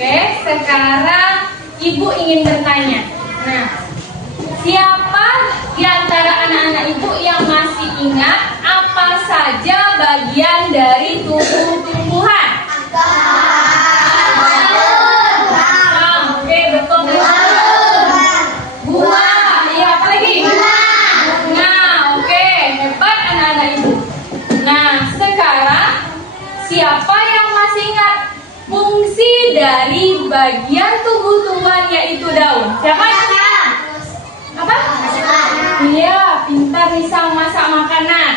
Oke, sekarang Ibu ingin bertanya. Nah, siapa di antara anak-anak Ibu yang masih ingat apa saja bagian dari tubuh tumbuhan? Oke, betul. Buah. Iya, apa lagi? Bunga. Oke, hebat anak-anak Ibu. Nah, sekarang siapa yang masih ingat fungsi dari bagian tubuh tumbuhan yaitu daun? Siapa yang ingat? Apa? Iya, pintar bisa memasak makanan.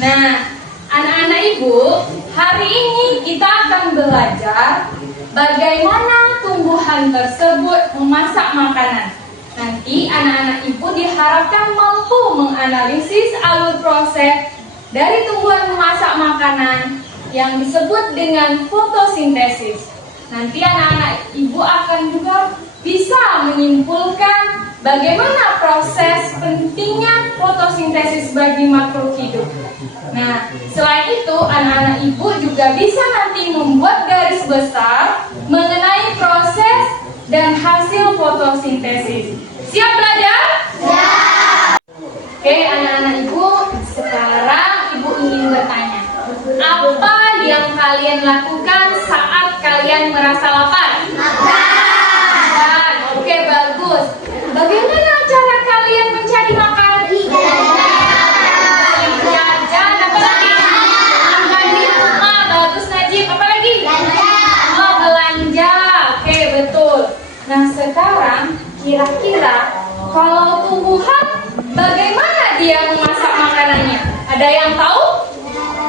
Nah, anak-anak Ibu, hari ini kita akan belajar bagaimana tumbuhan tersebut memasak makanan. Nanti anak-anak Ibu diharapkan mampu menganalisis alur proses dari tumbuhan memasak makanan yang disebut dengan fotosintesis. Nanti anak-anak Ibu akan juga bisa menyimpulkan bagaimana proses pentingnya fotosintesis bagi makhluk hidup. Nah, selain itu anak-anak Ibu juga bisa nanti membuat garis besar mengenai proses dan hasil fotosintesis. Siap belajar? Siap! Oke, anak-anak Ibu, sekarang Ibu ingin bertanya. Apa yang kalian lakukan saat kalian merasa lapar? Makan. Oke, bagus. Bagaimana cara kalian mencari makan? Jajan. Apa lagi? Makan di rumah. Bagus, Najib. Apa lagi? Oh, belanja. Oke, betul. Nah, sekarang kira-kira kalau tumbuhan bagaimana dia memasak makanannya? Ada yang tahu?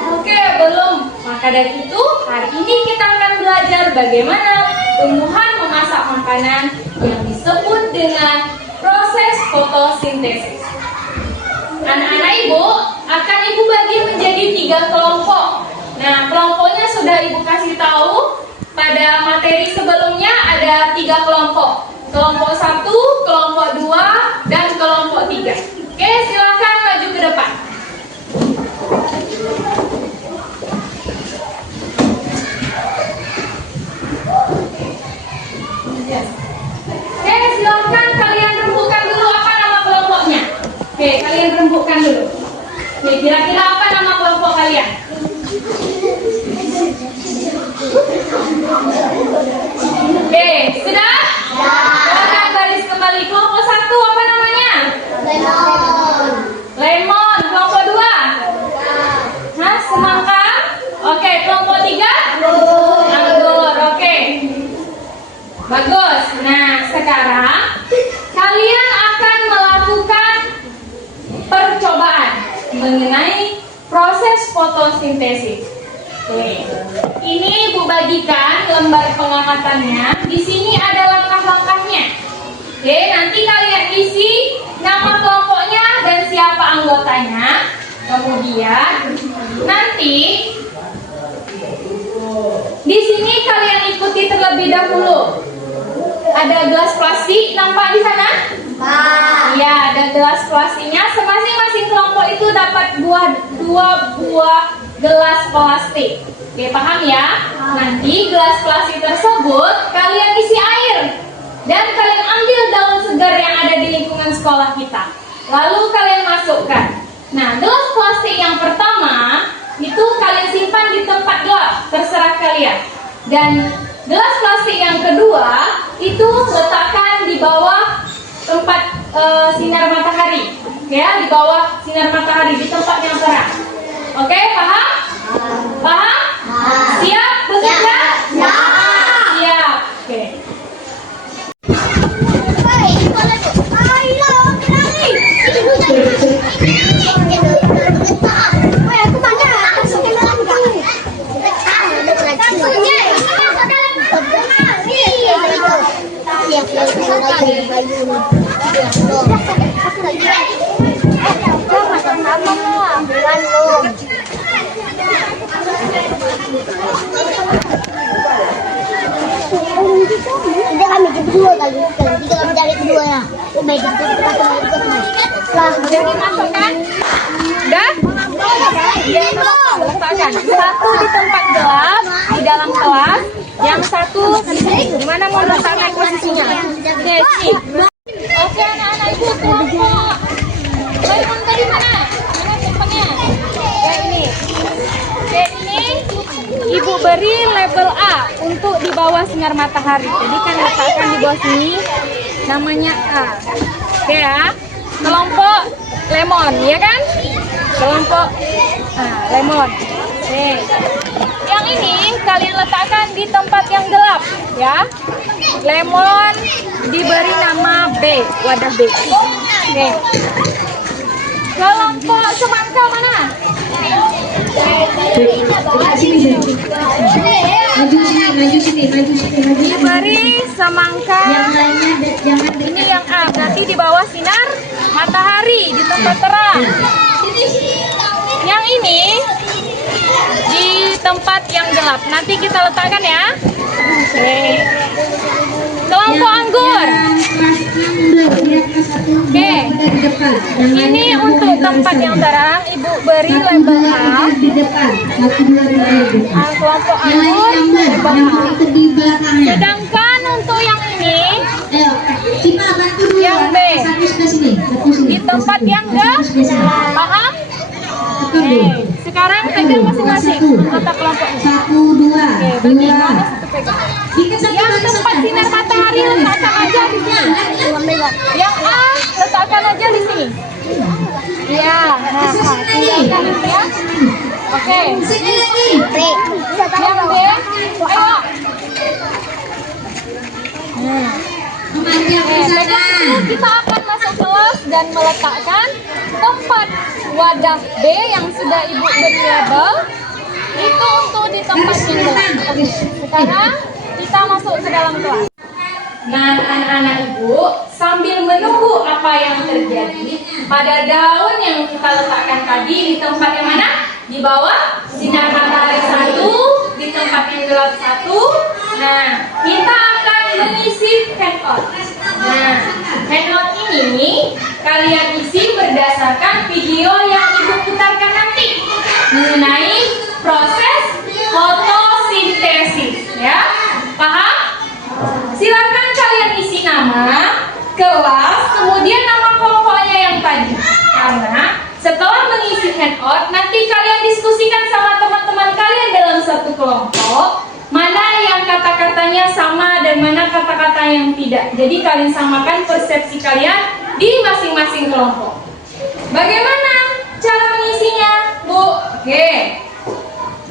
Oke, belum. Maka dari itu, hari ini kita akan belajar bagaimana tumbuhan memasak makanan yang disebut dengan proses fotosintesis. Anak-anak Ibu, akan Ibu bagi menjadi 3 kelompok. Nah, kelompoknya sudah Ibu kasih tahu pada materi sebelumnya ada 3 kelompok. Kelompok 1, kelompok 2, dan kelompok 3. Oke, silakan maju ke depan. Oke, silakan kalian rembukan dulu apa nama kelompoknya. Oke, kalian rembukan dulu. Oke, kira-kira apa nama kelompok kalian? Oke, sudah? Silakan baris kembali. Kelompok 1 apa namanya? Lemon. Kelompok 2? Nah, semangka. Oke, kelompok 3? Anggur. Oke. Bagus. Nah, sekarang kalian akan melakukan percobaan mengenai proses fotosintesis. Oke. Ini Ibu bagikan lembar pengamatannya. Di sini ada langkah-langkahnya. Oke, nanti kalian isi nama kelompoknya dan siapa anggotanya. Kemudian nanti di sini kalian ikuti terlebih dahulu. Ada gelas plastik, nampak di sana? Ya, ada gelas plastiknya. Masing-masing kelompok itu dapat 2 buah gelas plastik. Oke, paham ya? Nanti gelas plastik tersebut kalian isi air dan kalian ambil daun segar yang ada di lingkungan sekolah kita. Lalu kalian masukkan. Nah, gelas plastik yang pertama itu kalian simpan di tempat gelap, terserah kalian. Dan gelas plastik yang kedua itu letakkan di bawah tempat sinar matahari. Ya, di bawah sinar matahari, di tempat yang terang. Oke, paham? Paham? Siap bekerja? Siap. Oke. Tidak kami kedua kali, tiga kami dari kedua ya. Baik itu setelah Jadi masukkan. Udah? Letakkan. Satu di tempat gelap di dalam kelas, yang satu Mana mau letakkan posisinya? Oke, sini. Oke, anak-anak ibu kelompok lemon tadi mana? Mana simpannya? Ya ini. Oke, ini ibu beri label A untuk di bawah sinar matahari. Jadi kan letakkan di bawah sini namanya A. Oke ya. Kelompok lemon, ya kan? Kelompok lemon. Oke. Yang ini kalian letakkan di tempat yang gelap, ya. Lemon diberi nama B, wadah B. Oke. Kelompok semangka mana? Maju sini. Diberi semangka. Ini yang A, berarti di bawah sinar matahari, di tempat terang. Yang ini di tempat yang gelap. Nanti kita letakkan ya. Oke. Kelompok anggur. Oke. Ini untuk tempat yang terang, ibu beri label A. Kelompok anggur label A. Sedangkan untuk yang ini, yang B, di tempat yang gelap. Paham? Oke. Sekarang pegang masing-masing kata kelompoknya. 1, 2, Oke, bagaimana satu pegang? Yang tempat sinar matahari letakkan aja di sini. Yang A letakkan aja di sini. Ya, tinggalkan ya. Oke. Yang B, ayo. Kita akan masuk kelas dan meletakkan tempat wadah B yang sudah ibu beri label itu untuk di tempat yang gelap. Oke, sekarang kita masuk ke dalam kelas. Nah, anak-anak ibu, sambil menunggu apa yang terjadi pada daun yang kita letakkan tadi di tempat yang mana? Di bawah sinar matahari 1, di tempat yang gelap 1. Nah, kita akan mengisi handout. Nah, handout ini kalian isi berdasarkan video yang ibu putarkan nanti mengenai proses fotosintesis, ya. Paham? Silakan kalian isi nama, kelas, kemudian nama kelompoknya yang tadi. Karena setelah mengisi handout, nanti kalian diskusikan sama teman-teman kalian dalam satu kelompok, mana yang kata-katanya sama dan mana kata-kata yang tidak. Jadi kalian samakan persepsi kalian di masing-masing kelompok. Bagaimana cara mengisinya, Bu? Oke.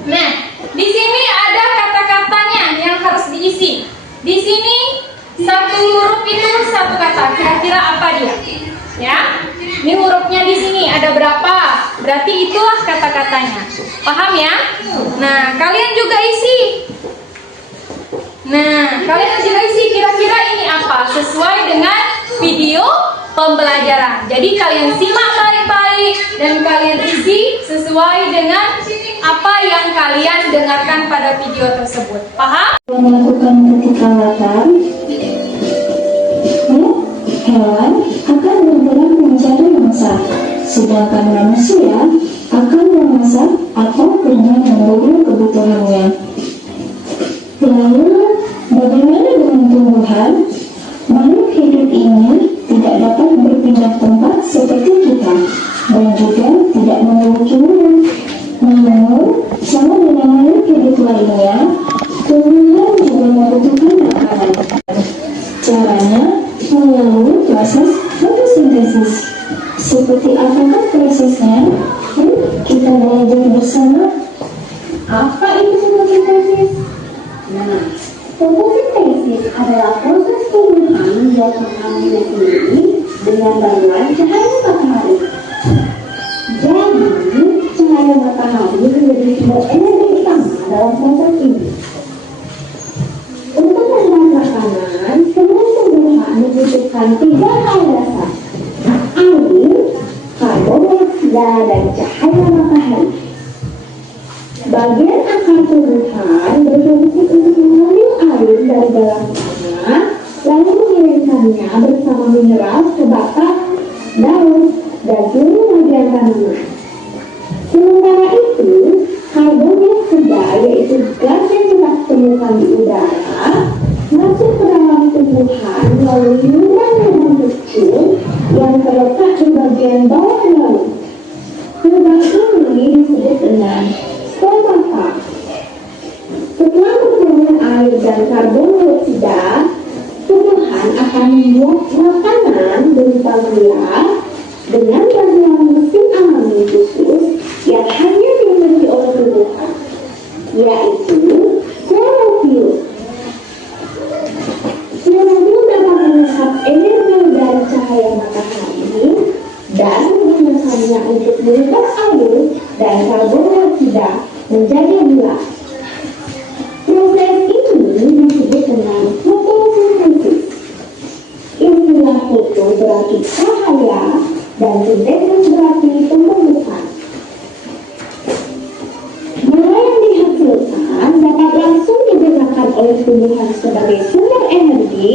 Nah, di sini ada kata-katanya yang harus diisi. Di sini satu huruf itu satu kata. Kira-kira apa dia? Ya. Ini hurufnya di sini ada berapa? Berarti itulah kata-katanya. Paham ya? Nah, kalian juga isi. Kira-kira ini apa? Sesuai dengan video pembelajaran. Jadi kalian simak baik-baik dan kalian isi sesuai dengan apa yang kalian dengarkan pada video tersebut. Paham? Melakukan ketikawatan, hewan akan bergerak mencari mangsa, sedangkan manusia akan memasak atau dengan memburu kebutuhannya. Lalu, bagaimana dengan tumbuhan? Makhluk hidup ini tidak dapat berpindah tempat seperti kita, dan juga tidak memiliki mulut. Namun, sama dengan makhluk hidup lainnya, tumbuhan juga membutuhkan makanan. Caranya melalui proses fotosintesis. Seperti apakah prosesnya? Kita belajar bersama. Apa itu fotosintesis? Nah, fotosintesis adalah proses tumbuhan yang mengambil diri dengan bantuan cahaya matahari. Jadi, cahaya matahari menjadi berenergi utama dalam proses ini. Untuk membuat makanan, semua tumbuhan membutuhkan 3 hal dasar: air, karbon dioksida, dan cahaya matahari. Bagian akar tumbuhan berfungsi untuk mengambil air dari dalam tanah, lalu mengirimkannya bersama mineral ke batang, daun, dan seluruh bagian tanaman. Sementara itu, karbon dioksida, yaitu gas yang kita temukan di udara, masuk ke tumbuhan melalui lubang-lubang kecil yang terletak di bagian bawah daun. Lubang ini disebut dengan stomata. Setelah berkurangnya air dan karbon dioksida, tumbuhan akan membuat makanan berupa liar dengan bantuan mesin alami khusus yang hanya dimiliki oleh tumbuhan, yaitu klorofil. Klorofil dapat menyerap energi dari cahaya matahari dan menggunakannya untuk mengubah air dan karbon dioksida menjadi gula. Proses ini disebut dengan fotosintesis. Istilah foto berarti cahaya dan sintesis berarti pembentukan. Gula yang dihasilkan dapat langsung digunakan oleh tumbuhan sebagai sumber energi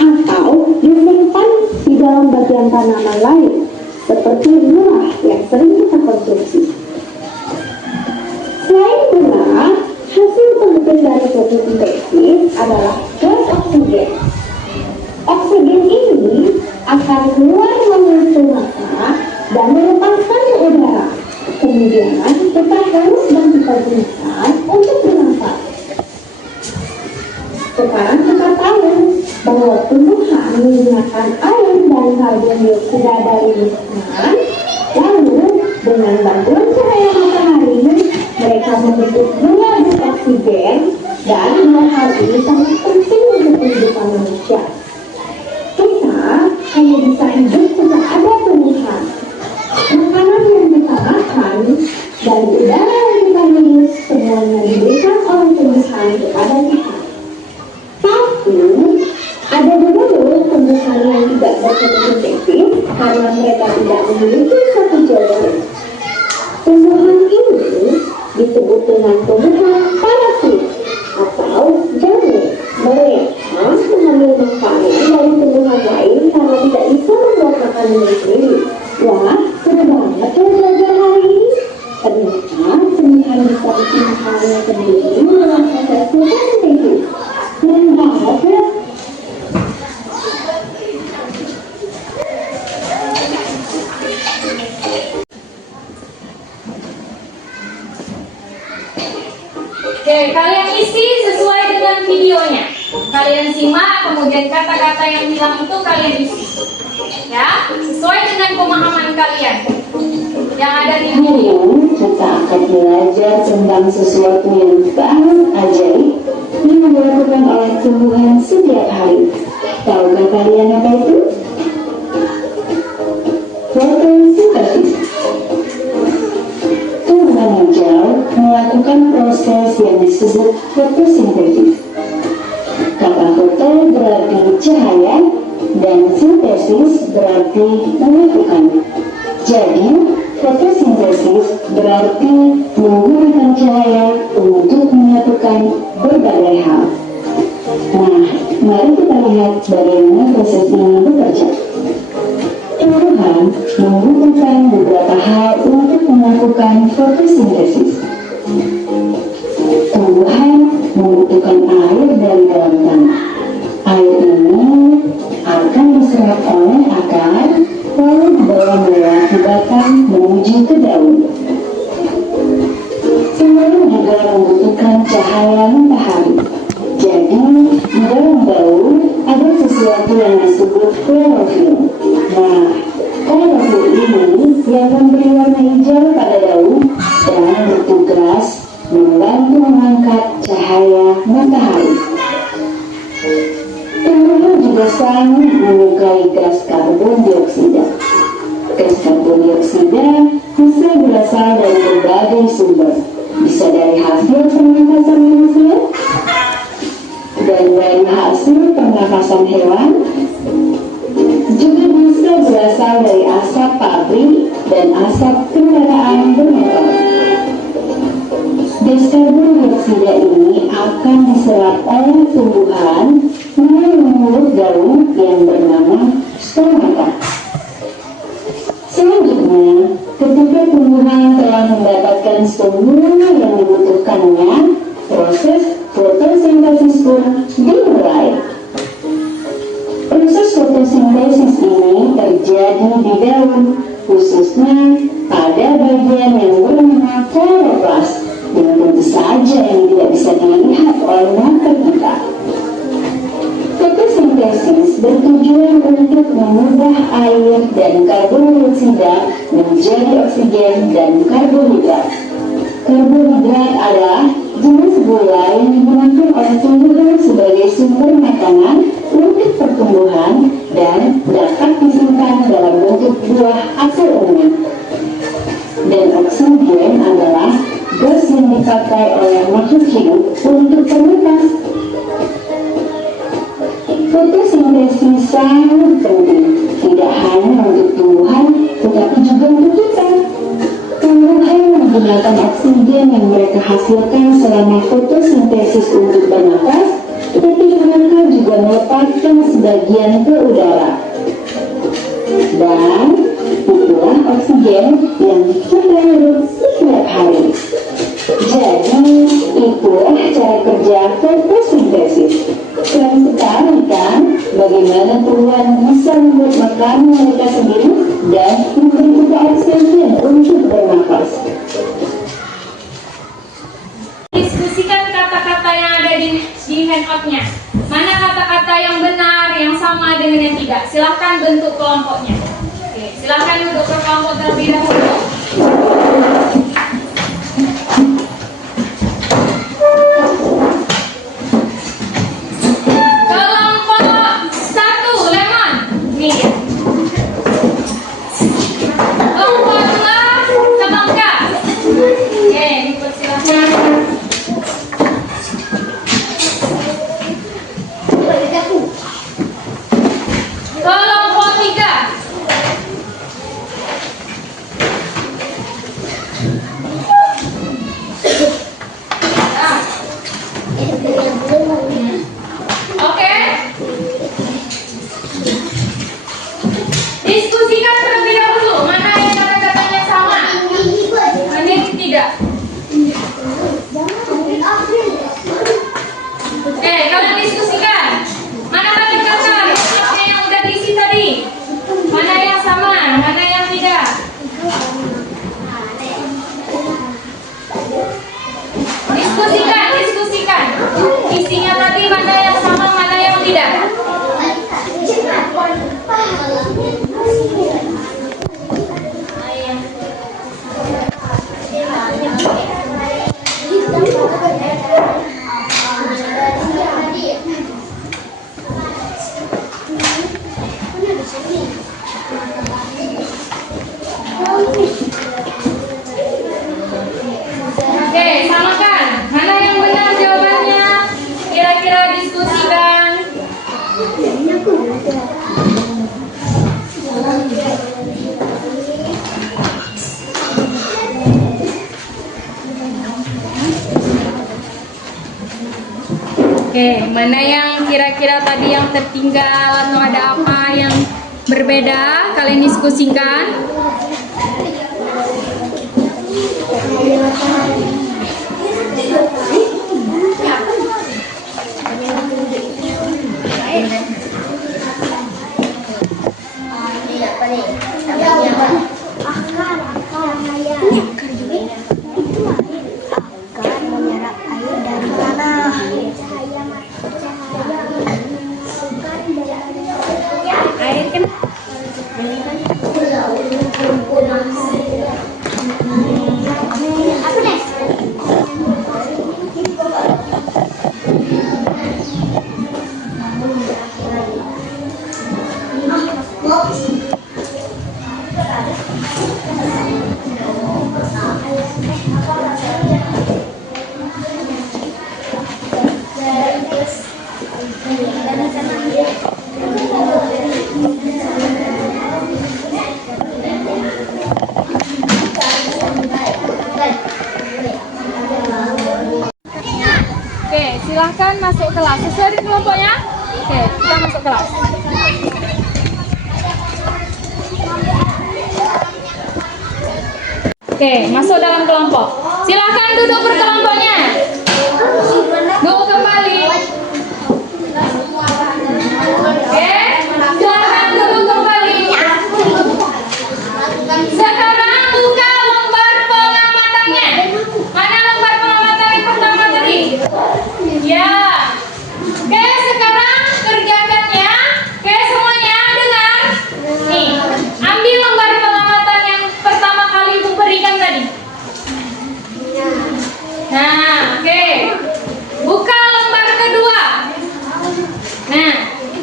atau disimpan di dalam bagian tanaman lain, seperti buah yang sering kita konsumsi. Selain gula, hasil pembentuk dari fotosintesis adalah gas oksigen. Oksigen ini akan keluar melalui stomata dan melepaskan ke udara. Kemudian kita harus dan kita gunakan untuk bernafas. Sekarang kita tahu bahwa tumbuhan menggunakan air dan karbon dioksida dari lingkungan, lalu dengan bantuan cahaya matahari mereka membentuk gula dan oksigen, dan dua hal ini sangat penting untuk kehidupan manusia. Kita hanya bisa hidup jika ada tumbuhan. Makanan yang kita makan dan udara yang kita hirup semuanya diberikan oleh tumbuhan kepada kita. Tapi ada beberapa tumbuhan yang tidak berfotosintesis karena mereka tidak memiliki satu jalur. Tumbuhan ini disebut dengan tumbuhan parasit atau jamur. Mereka mengambil makanan dari tumbuhan lain karena tidak bisa membuat makanan sendiri. Wah, seru banget ya belajar hari ini. Ternyata tumbuhan bisa bikin makanannya sendiri dalam proses fotosintesis. Keren banget ya. Oke, kalian isi sesuai dengan videonya. Kalian simak, kemudian kata-kata yang hilang itu kalian isi. Ya, sesuai dengan pemahaman kalian yang ada di Hari video. ini kita akan belajar tentang sesuatu yang sangat ajaib yang dilakukan oleh tumbuhan setiap hari. Tahukah kalian apa itu? Fotosintesis. Tumbuhan hijau melakukan proses yang disebut fotosintesis. Kata foto berarti cahaya dan sintesis berarti melakukan. Jadi, fotosintesis berarti menggunakan cahaya untuk menyatukan berbagai hal. Nah, mari kita lihat bagaimana proses ini bekerja. Tumbuhan membutuhkan beberapa hal untuk melakukan fotosintesis. Tumbuhan membutuhkan air dari dalam tanah. Air ini akan diserap oleh akar, lalu dibawa melewati batang menuju ke daun. Tumbuhan juga membutuhkan cahaya matahari. Jadi, di dalam daun ada sesuatu yang disebut klorofil. Nah, klorofil ini yang memberi warna hijau pada daun dan bertugas membantu mengangkat cahaya matahari. Tumbuhan juga sangat menyukai gas karbon dioksida. Gas karbon dioksida bisa berasal dari berbagai sumber. Bisa dari hasil pernafasan manusia, dan dari hasil pernafasan hewan, juga bisa berasal dari asap pabrik dan asap kendaraan bermotor. Gas karbon dioksida ini akan diserap oleh tumbuhan melalui mulut daun yang bernama stomata. Selanjutnya, ketika tumbuhan telah mendapatkan semua yang dibutuhkannya, proses fotosintesis pun dimulai. terjadi di daun, khususnya pada bagian yang bernama kloroplas, yang tentu saja yang tidak bisa dilihat oleh mata kita. Fotosintesis bertujuan untuk mengubah air dan karbon dioksida menjadi oksigen dan karbohidrat. Karbohidrat adalah jenis gula yang digunakan oleh tumbuhan sebagai sumber makanan untuk pertumbuhan dan dapat disimpan dalam bentuk buah atau ungu. Dan oksigen adalah gas yang dipakai oleh makhluk hidup untuk bernafas. Fotosintesis sangat penting, tidak hanya untuk tumbuhan, tetapi juga untuk kita. Tumbuhan menggunakan oksigen yang mereka hasilkan selama fotosintesis untuk bernafas, tetapi mereka juga melepaskan sebagian ke udara. Dan itulah oksigen yang kita hirup setiap hari. Jadi, itulah cara kerja fotosintesis. Keren sekali kan bagaimana Tuhan bisa membuat makanan mereka sendiri dan memberi kita oksigen untuk bernafas. Diskusikan kata-kata yang ada di handout-nya. Mana kata-kata yang benar, yang sama dengan yang tidak. Silahkan bentuk kelompoknya. Oke, silahkan duduk berkelompok terlebih dahulu. Kelompok 1, lemon. Nih. Kelompok 2, semangka. Oke, dipersilakan. Kelompok 3. Oke. Diskusikan terlebih dahulu mana yang kata-katanya sama, mana yang tidak. Oke, kalian diskusikan. Mana kata-kata yang udah diisi tadi? Mana yang sama, mana yang tidak? Diskusikan, diskusikan. Isinya tadi mana yang sama, mana yang tidak? Oke, samakan. Mana yang benar jawabannya? Kira-kira diskusikan. Oke, mana yang kira-kira tadi yang tertinggal atau ada apa yang berbeda? Kalian diskusikan. Akan menyerap air dari tanah. Air kan apa nih? Oke, silahkan masuk kelas. Sesuai dengan kelompoknya. Oke, kita masuk kelas. Oke, masuk dalam kelompok. Silahkan duduk berkelompoknya. Duduk kembali. Oke, silahkan duduk kembali.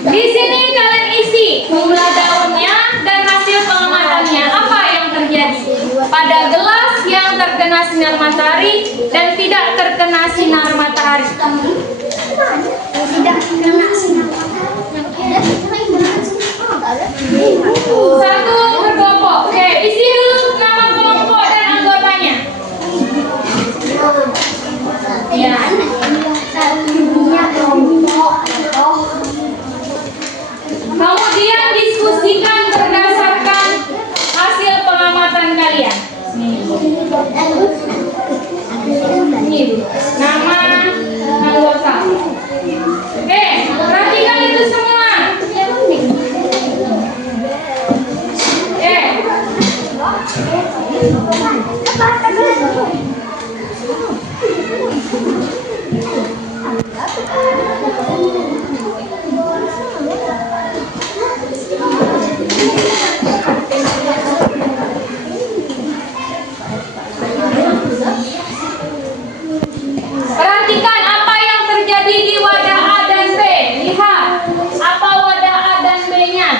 Di sini kalian isi jumlah daunnya dan hasil pengamatannya. Apa yang terjadi pada gelas yang terkena sinar matahari dan tidak terkena sinar matahari? Tidak kena sinar Satu berkelompok. Oke, isi dulu nama kelompok dan anggotanya. Ya. Kemudian diskusikan berdasarkan hasil pengamatan kalian. Nih, nama anggota. Perhatikan itu semua. Perhatikan apa yang terjadi di wadah A dan B. Lihat, apa wadah A dan B-nya?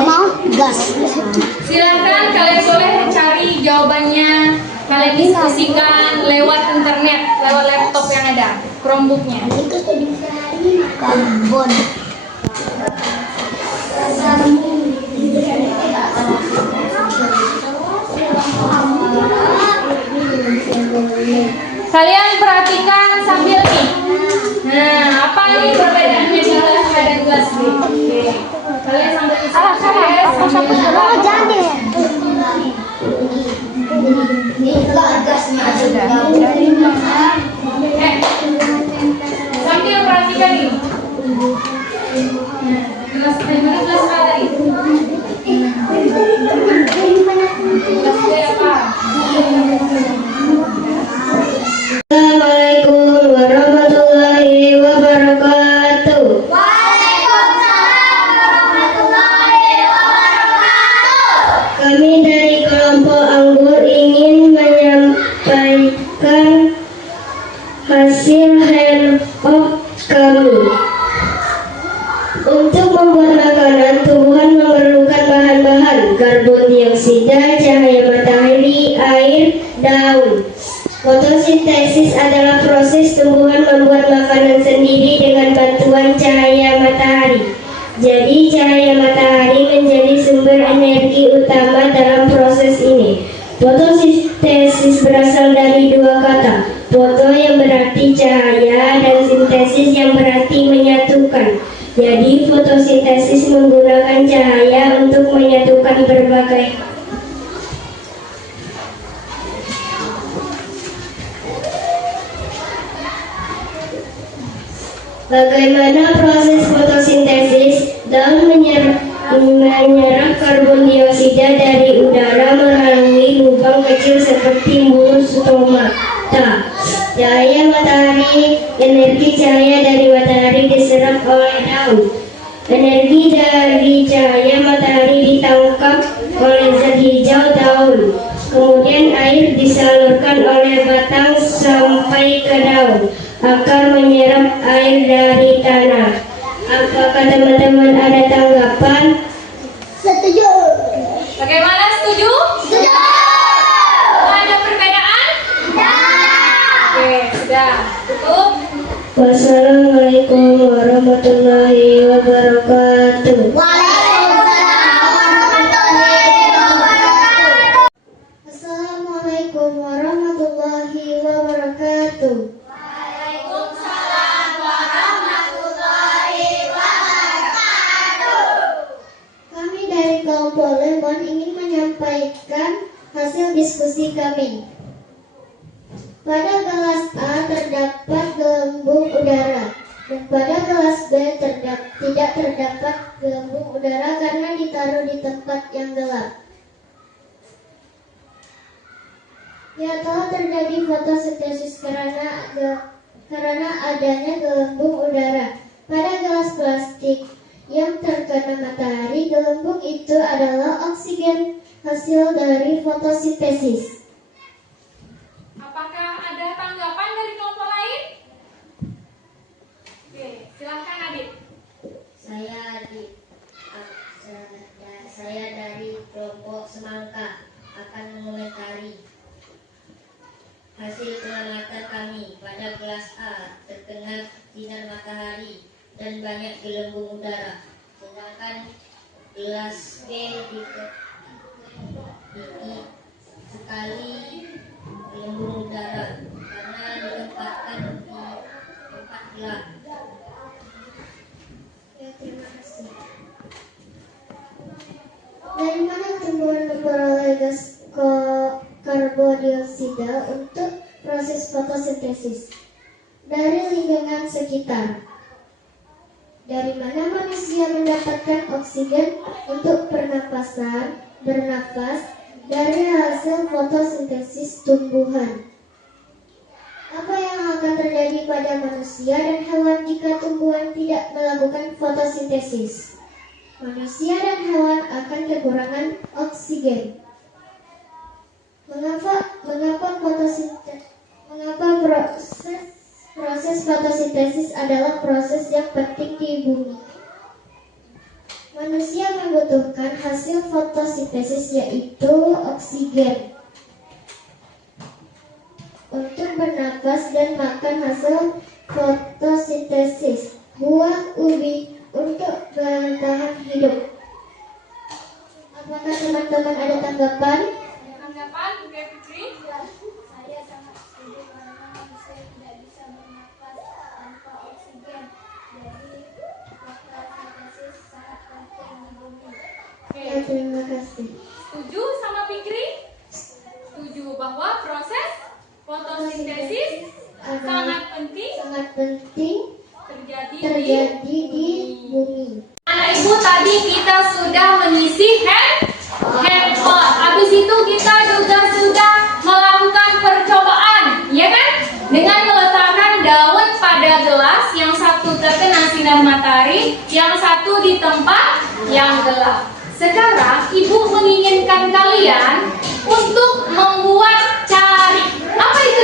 Mau gas. Silakan kalian boleh cari jawabannya. Kalian diskusikan lewat internet, lewat laptop yang ada, Chromebooknya. Karbon. Kalian perhatikan sambil nih. Nah, apa nih perbedaannya di gelas A dan gelas B? Oke. Kalian sambil Oh, jadi. sambil perhatikan nih. Gelas B mana gelas A tadi? Gelas B apa? Assalamualaikum warahmatullahi wabarakatuh. Kami dari kelompok anggur ingin menyampaikan hasil handoff kami. Untuk membuat makanan, tumbuhan memerlukan bahan-bahan karbon dioksida, cahaya matahari, air, daun. Fotosintesis adalah proses tumbuhan membuat makanan sendiri dengan bantuan cahaya matahari. Jadi cahaya matahari menjadi sumber energi utama dalam proses ini. Fotosintesis berasal dari dua kata, foto yang berarti cahaya dan sintesis yang berarti menyatukan. Jadi fotosintesis menggunakan cahaya untuk menyatukan berbagai Bagaimana proses fotosintesis? Daun menyerap karbon dioksida dari udara melalui lubang kecil seperti mulut stomata. Cahaya matahari, energi cahaya dari matahari diserap oleh daun. Energi dari cahaya matahari ditangkap oleh zat hijau daun. Kemudian air disalurkan oleh batang sampai ke daun. Akar menyerap air dari tanah. Apakah teman-teman ada tanggapan? Setuju. Bagaimana, setuju? Setuju. Ada perbedaan? Oke, sudah. Tutup. Wassalamualaikum warahmatullahi wabarakatuh. Waalaikumsalam warahmatullahi wabarakatuh. Assalamualaikum warahmatullahi wabarakatuh. Kami dari kelompok Lemon ingin menyampaikan hasil diskusi kami. Pada gelas A terdapat B. Tidak terdapat gelembung udara karena ditaruh di tempat yang gelap. Ya, telah terjadi fotosintesis karena adanya gelembung udara pada gelas plastik yang terkena matahari. Gelembung itu adalah oksigen hasil dari fotosintesis. Apakah ada tanggapan dari kelompok lain? Oke, silakan Adit. Saya dari kelompok Semangka akan mengomentari hasil pengamatan kami. Pada kelas A terkena sinar matahari dan banyak gelembung udara, sedangkan kelas B dikit sekali gelembung udara karena ditempatkan di tempat gelap. Ya, terima kasih. Dari mana tumbuhan memperoleh gas karbodioksida untuk proses fotosintesis? Dari lingkungan sekitar. Dari mana manusia mendapatkan oksigen untuk bernafas? Dari hasil fotosintesis tumbuhan. Apa yang akan terjadi pada manusia dan hewan jika tumbuhan tidak melakukan fotosintesis? Manusia dan hewan akan kekurangan oksigen. Mengapa proses fotosintesis adalah proses yang penting di bumi? Manusia membutuhkan hasil fotosintesis yaitu oksigen untuk bernapas dan makan hasil fotosintesis buah ubi untuk bertahan hidup. Apakah teman-teman ada tanggapan? Tanggapan, Bu Fitri? Saya sangat setuju karena manusia tidak bisa bernafas tanpa oksigen. Jadi fotosintesis sangat penting di bumi. Ya, terima kasih. Setuju sama Fikri? Setuju bahwa proses fotosintesis sangat penting terjadi di bumi. Anak ibu, tadi kita sudah mengisi handphone. Habis itu kita juga sudah melakukan percobaan, ya kan? Dengan meletakkan daun pada gelas, yang satu terkena sinar matahari, yang satu di tempat yang gelap. Sekarang ibu menginginkan kalian untuk membuat apa itu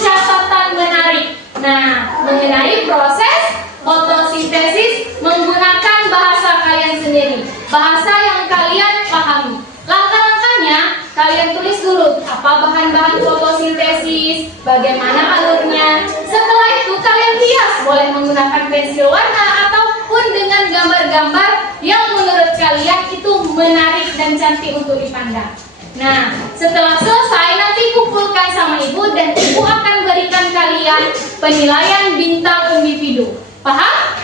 catatan menarik. Nah, mengenai proses fotosintesis menggunakan bahasa kalian sendiri, bahasa yang kalian pahami. Langkah-langkahnya kalian tulis dulu apa bahan-bahan fotosintesis, bagaimana alurnya. Setelah itu kalian hias, boleh menggunakan pensil warna ataupun dengan gambar-gambar yang menurut kalian itu menarik dan cantik untuk dipandang. Nah, setelah selesai nanti kumpulkan sama ibu dan ibu akan berikan kalian penilaian bintang individu. Paham?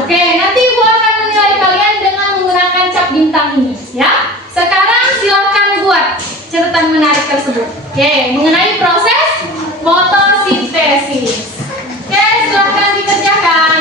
Oke, nanti ibu akan menilai kalian dengan menggunakan cap bintang ini, ya. Sekarang silakan buat catatan menarik tersebut. Oke, mengenai proses fotosintesis. Oke, silakan dikerjakan.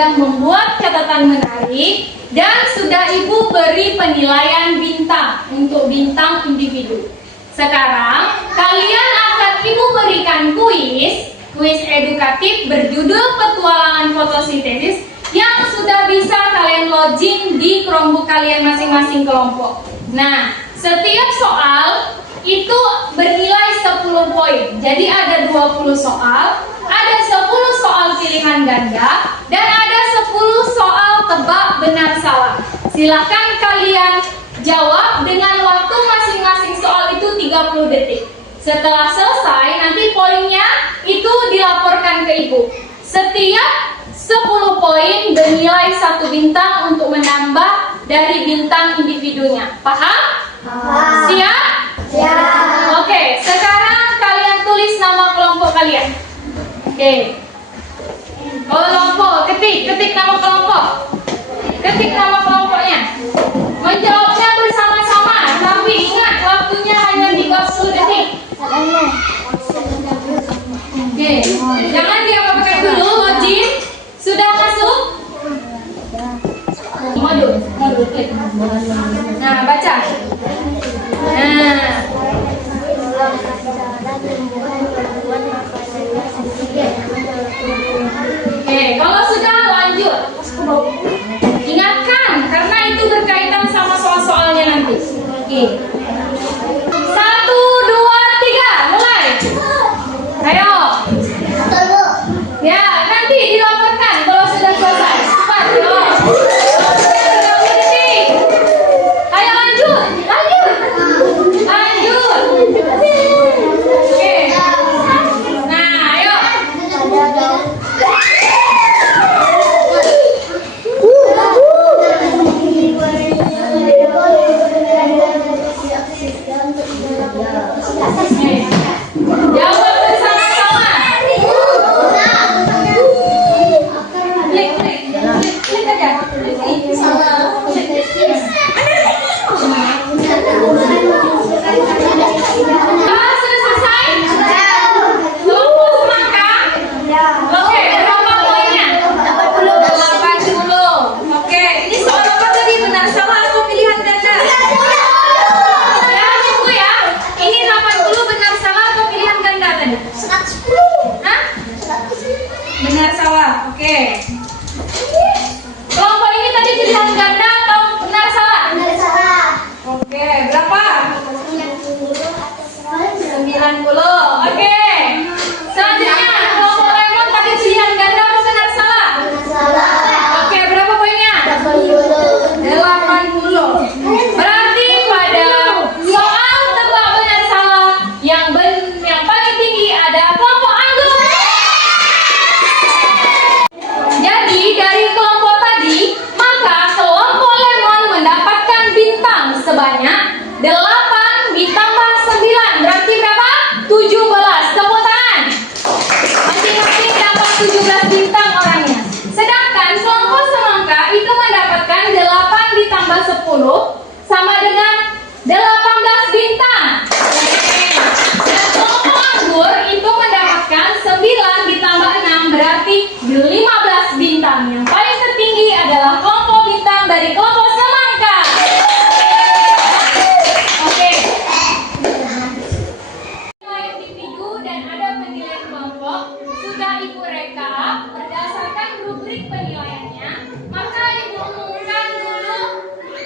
sudah membuat catatan menarik dan sudah Ibu beri penilaian bintang untuk bintang individu. Sekarang kalian akan Ibu berikan kuis edukatif berjudul petualangan fotosintesis yang sudah bisa kalian login di Chromebook kalian masing-masing kelompok. Nah, setiap soal itu bernilai 10 poin. Jadi ada 20 soal, ada 10 soal pilihan ganda, dan ada 10 soal tebak benar salah. Silahkan kalian jawab dengan waktu masing-masing soal itu 30 detik. Setelah selesai, nanti poinnya itu dilaporkan ke Ibu. Setiap 10 poin bernilai 1 bintang untuk menambah dari bintang individunya. Paham? Siap? Siap. Oke, sekarang kalian tulis nama kelompok kalian. Oke. Kelompok, ketik nama kelompok. Ketik nama kelompoknya. Menjawabnya bersama-sama, tapi ingat waktunya hanya 30 detik. Oke, jangan diapa-apakan dulu, login. Sudah masuk? Modul, klik. Nah, baca. Nah. Oke, kalau sudah lanjut. Ingatkan, karena itu berkaitan sama soal-soalnya nanti. Oke. 1, 2, 3, mulai. Ayo. Ya, nanti dilaporkan kalau sudah selesai. Cepat, yo. Ayo lanjut. Oke. Nah, ayo. Jawab bersama-sama. Klik aja. Sudah selesai? Kelompok semangka? Oke, berapa poinnya? 80. Oke, ini soal apa tadi? Benar salah atau pilihan ganda? Ya, tunggu ya. Ini 80 benar salah atau pilihan ganda tadi? 110. Hah? Benar salah. Oke. Kelompok ini tadi pilihan ganda atau benar salah? Oke, berapa? 90. Oke. Selanjutnya, kelompok lemon tadi pilihan ganda atau benar salah? Oke, berapa poinnya? 80. Berarti pada soal tebak benar salah yang paling tinggi ada kelompok anggur. Jadi dari kelompok tadi, maka kelompok lemon mendapatkan bintang sebanyak 8 ditambah 9. Berarti berapa? 17. Tepuk tangan. Masing-masing dapat 17 bintang orangnya. Sedangkan kelompok semangka itu mendapatkan 8 ditambah 10 sama dengan 18 bintang. Dan kelompok anggur itu mendapatkan 9 ditambah 6 berarti 15 bintang. Yang paling tertinggi adalah kelompok bintang dari kelompok semangka. Oke. Individu dan ada penilaian kelompok sudah Ibu rekap berdasarkan rubrik penilaiannya. Maka Ibu umumkan dulu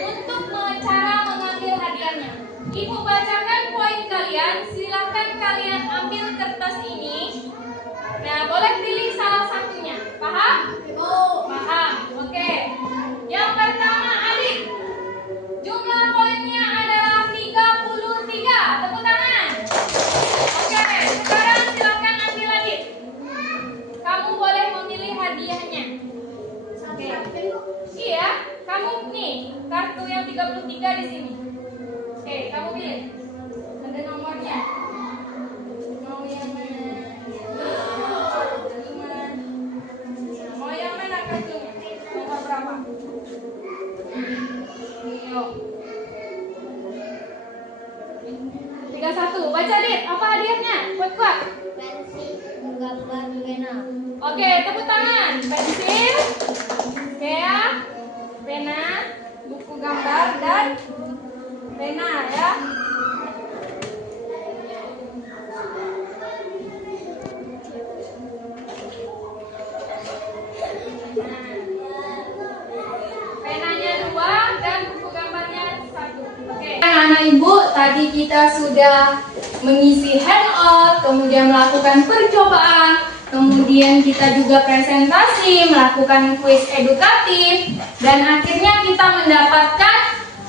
untuk cara mengambil hadiahnya. Ibu bacakan poin kalian. Silahkan kalian ambil kertas ini. Nah, boleh pilih salah satunya. Paham? Paham. Oke. Yang pertama Adit. Jumlah poinnya adalah 33. Tepuk tangan. Oke, sekarang silakan ambil Adit. Kamu boleh memilih hadiahnya. Oke. Iya, kamu nih kartu yang 33 di sini. Oke, kamu pilih. Ada nomornya. Mau yang mana? Mau yang mana kartunya? Nomor berapa? Yuk. 31. Baca Dit, apa hadiahnya? Kuat-kuat. Pensi menggambar pena. Oke, tepuk tangan. Pensil, oke ya, pena, buku gambar dan pena ya. Penanya 2 dan buku gambarnya 1. Oke. Anak-anak ibu, tadi kita sudah mengisi handout, kemudian melakukan percobaan, kemudian kita juga presentasi, melakukan kuis edukatif, dan akhirnya kita mendapatkan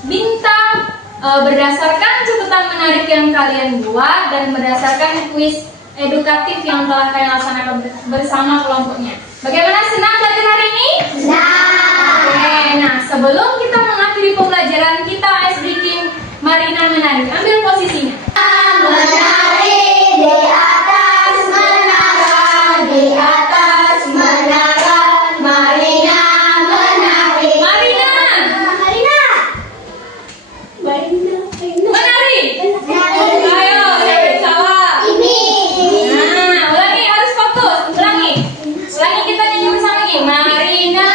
bintang berdasarkan catatan menarik yang kalian buat dan berdasarkan kuis edukatif yang telah kalian laksanakan bersama kelompoknya. Bagaimana, senang belajar hari ini? Oke, nah sebelum kita mengakhiri pembelajaran kita ice breaking, Marina menari. Ambil posisinya. Menari di atas menara, di atas menara, Marina menari. Marina, Marina. menari. Ayo, jangan salah. Ini. Nah, ulangi, harus fokus. Ulangi, kita nyanyi bersama lagi. Marina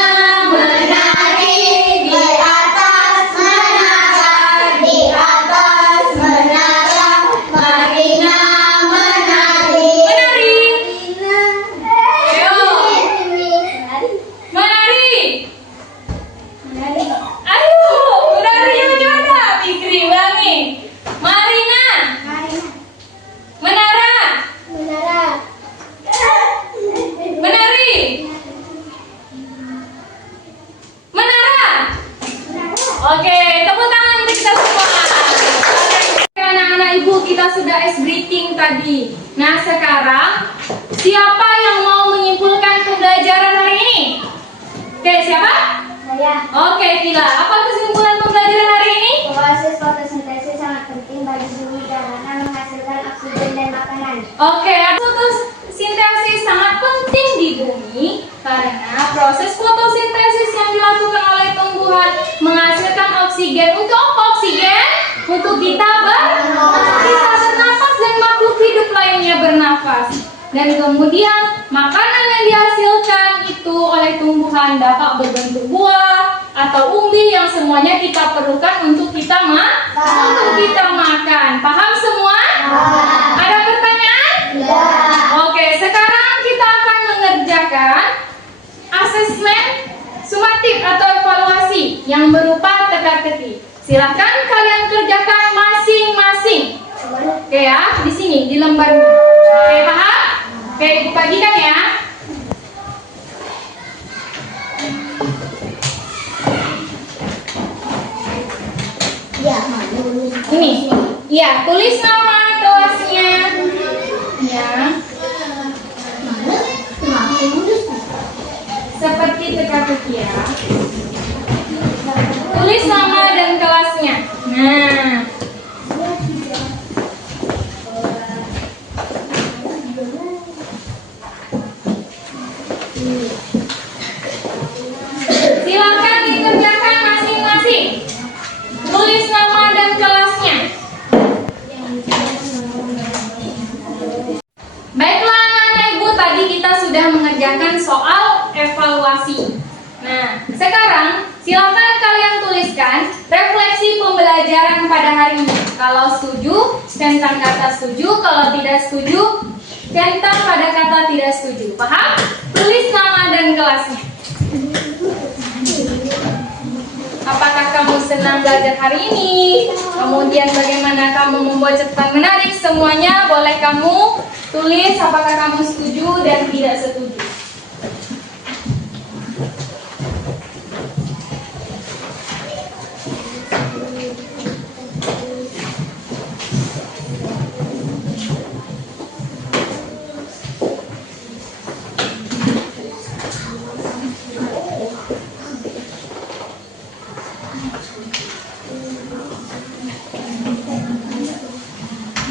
Menari di atas menara, di atas menara, Marina menari. menari. Ayo, menari. Ayo, menari yang juara. Fikri, ulangi. Marina, menara, menari, menara. Oke, tepuk tangan untuk kita semua. Oke, anak-anak ibu, kita sudah ice breaking tadi. Nah, sekarang siapa yang mau menyimpulkan pembelajaran hari ini? Oke, siapa? Saya. Oke, Tila. Apa kesimpulan pembelajaran hari ini? Proses fotosintesis sangat penting bagi bumi karena menghasilkan oksigen dan makanan. Oke, fotosintesis sangat penting di bumi karena proses fotosintesis yang dilakukan oleh tumbuhan menghasilkan oksigen. Untuk apa oksigen? Untuk kita bernafas dan makhluk hidup lainnya bernafas. Dan kemudian makanan yang dihasilkan itu oleh tumbuhan dapat berbentuk buah atau umbi yang semuanya kita perlukan untuk kita makan. Paham semua? Ada pertanyaan? Oke, sekarang kita akan mengerjakan asesmen sumatif atau evaluasi yang berupa teka-teki. Silakan kalian kerjakan masing-masing. Oke ya, di sini di lembar. Oke, paham? Oke, ibu bagikan ya. Ini, ya, tulis nama kelasnya. Ya. Seperti teka-teki ya. Tulis nama dan kelasnya. Nah. Silakan dikerjakan masing-masing. Tulis nama dan kelasnya. Baiklah anak-anak ibu, tadi kita sudah mengerjakan soal evaluasi. Nah, sekarang silakan kalian tuliskan refleksi pembelajaran pada hari ini. Kalau setuju, centang kata setuju. Kalau tidak setuju, centang pada kata tidak setuju. Paham? Tulis nama dan kelasnya. Apakah kamu senang belajar hari ini? Kemudian bagaimana kamu membuat catatan menarik? Semuanya boleh kamu tulis apakah kamu setuju dan tidak setuju.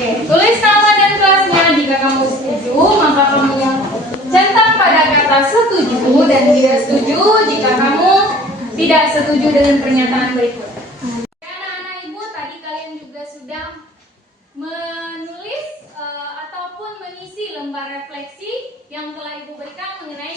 Oke, tulis nama dan kelasnya. Jika kamu setuju, maka kamu centang pada kata setuju dan tidak setuju jika kamu tidak setuju dengan pernyataan berikut. Anak-anak ibu, tadi kalian juga sudah menulis ataupun mengisi lembar refleksi yang telah ibu berikan mengenai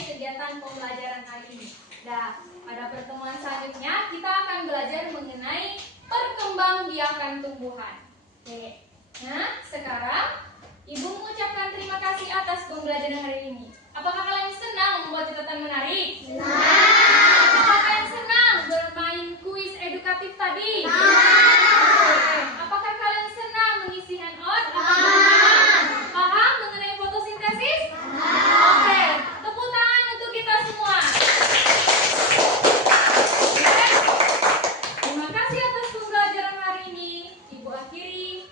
catatan pembelajaran hari ini. Nah, pada pertemuan selanjutnya kita akan belajar mengenai perkembangbiakan tumbuhan. Oke. Nah, sekarang Ibu mengucapkan terima kasih atas pembelajaran hari ini. Apakah kalian senang membuat catatan menarik? Apakah kalian senang bermain kuis edukatif tadi? Oke. Apakah kalian senang mengisi handout? Paham mengenai fotosintesis? Oke. Tepuk tangan untuk kita semua. Oke. Terima kasih atas pembelajaran hari ini. Ibu akhiri.